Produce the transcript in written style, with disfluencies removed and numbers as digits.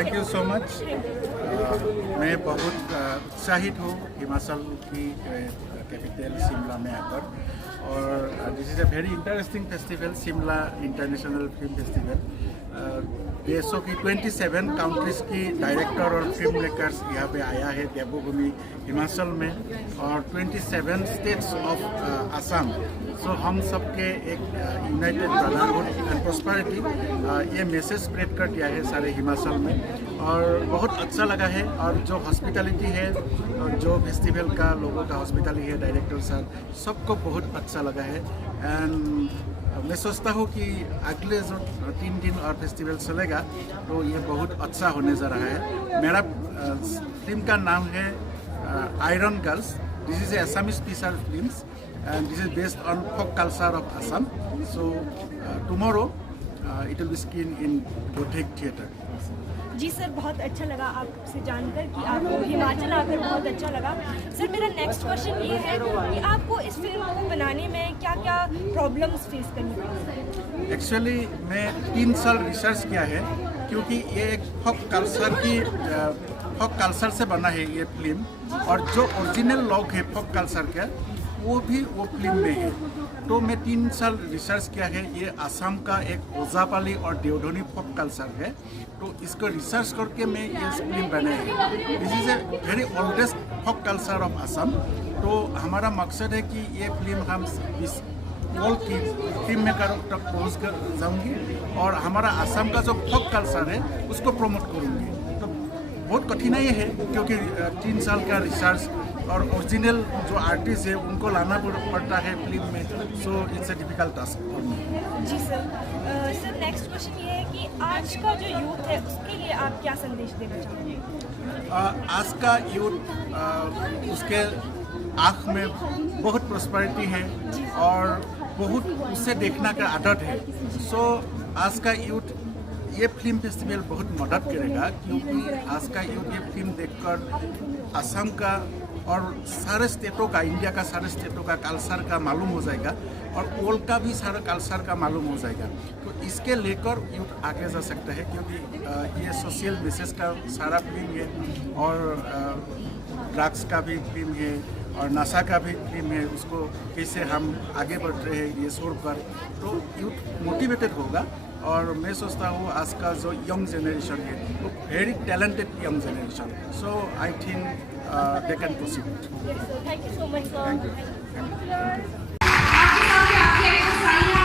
Thank you so much. मैं बहुत उत्साहित हूँ हिमाचल की कैपिटल शिमला में आकर, और this is a very interesting festival, Shimla international film festival. देशों की 27 कंट्रीज़ की डायरेक्टर और फिल्म मेकर्स यहाँ पे आया है देवभूमि हिमाचल में, और 27 स्टेट्स ऑफ असम। सो हम सबके एक यूनाइटेड ब्रदरहुड एंड प्रॉस्पेरिटी ये मैसेज स्प्रेड कर दिया है सारे हिमाचल में, और बहुत अच्छा लगा है। और जो हॉस्पिटैलिटी है और जो फेस्टिवल का लोगों का हॉस्पिटैलिटी है, डायरेक्टर सर सबको बहुत अच्छा लगा है। एंड मैं सोचता हूँ कि अगले जो 3 दिन और फेस्टिवल चलेगा तो ये बहुत अच्छा होने जा रहा है। मेरा फिल्म का नाम है iron girls. This is Assamese feature films and this is based on folk culture of Assam. So tomorrow it will be screened in Bothek Theatre. जी सर, बहुत अच्छा लगा आपसे जानकर कि आपको हिमाचल आकर बहुत अच्छा लगा। सर मेरा नेक्स्ट क्वेश्चन ये है कि आपको इस फिल्म को बनाने में क्या क्या प्रॉब्लम्स फेस करनी पड़ी? एक्चुअली मैं 3 साल रिसर्च किया है, क्योंकि ये एक folk कल्चर से बना है ये फिल्म, और जो ओरिजिनल लोग है folk कल्चर के वो भी वो फिल्म में है। तो मैं 3 साल रिसर्च किया है। ये असम का एक ओजापाली और देवधनी फोक कल्चर है, तो इसको रिसर्च करके मैं ये फिल्म बनाई है। This is a very oldest folk culture of Assam. तो हमारा मकसद है कि ये फिल्म हम इस वर्ल्ड की फिल्म मेकर तक पहुँच कर जाऊँगी, और हमारा असम का जो फोक कल्चर है उसको प्रमोट करूँगी। तो बहुत कठिनाई है, क्योंकि 3 साल का रिसर्च और ओरिजिनल जो आर्टिस्ट है उनको लाना पड़ता है फिल्म में। So it's a difficult task for me. जी सर। सर नेक्स्ट क्वेश्चन ये है कि आज का जो यूथ है उसके लिए आप क्या संदेश देना चाहोगे? आज का यूथ उसके आँख में बहुत प्रॉस्पेरिटी है और बहुत उसे देखना का आदत है। सो आज का यूथ ये फिल्म फेस्टिवल बहुत मदद करेगा, क्योंकि आज का यूथ ये फिल्म देखकर असम का और सारे स्टेटों का, इंडिया का सारे स्टेटों का कल्चर का मालूम हो जाएगा, और वर्ल्ड का भी सारा कल्चर का मालूम हो जाएगा। तो इसके लेकर यूथ आगे जा सकता है, क्योंकि ये सोशल मैसेज का सारा फिल्म है, और ड्रग्स का भी फिल्म है, और नशा का भी फिल्म है। उसको कैसे हम आगे बढ़ रहे हैं ये छोड़कर, तो यूथ मोटिवेटेड होगा। और मैं सोचता हूँ आज का जो यंग जनरेशन है वो very talented young generation, so I think they can proceed. Yes, sir. Thank you so much, sir. Thank you. आपके सामने आपके एक साइन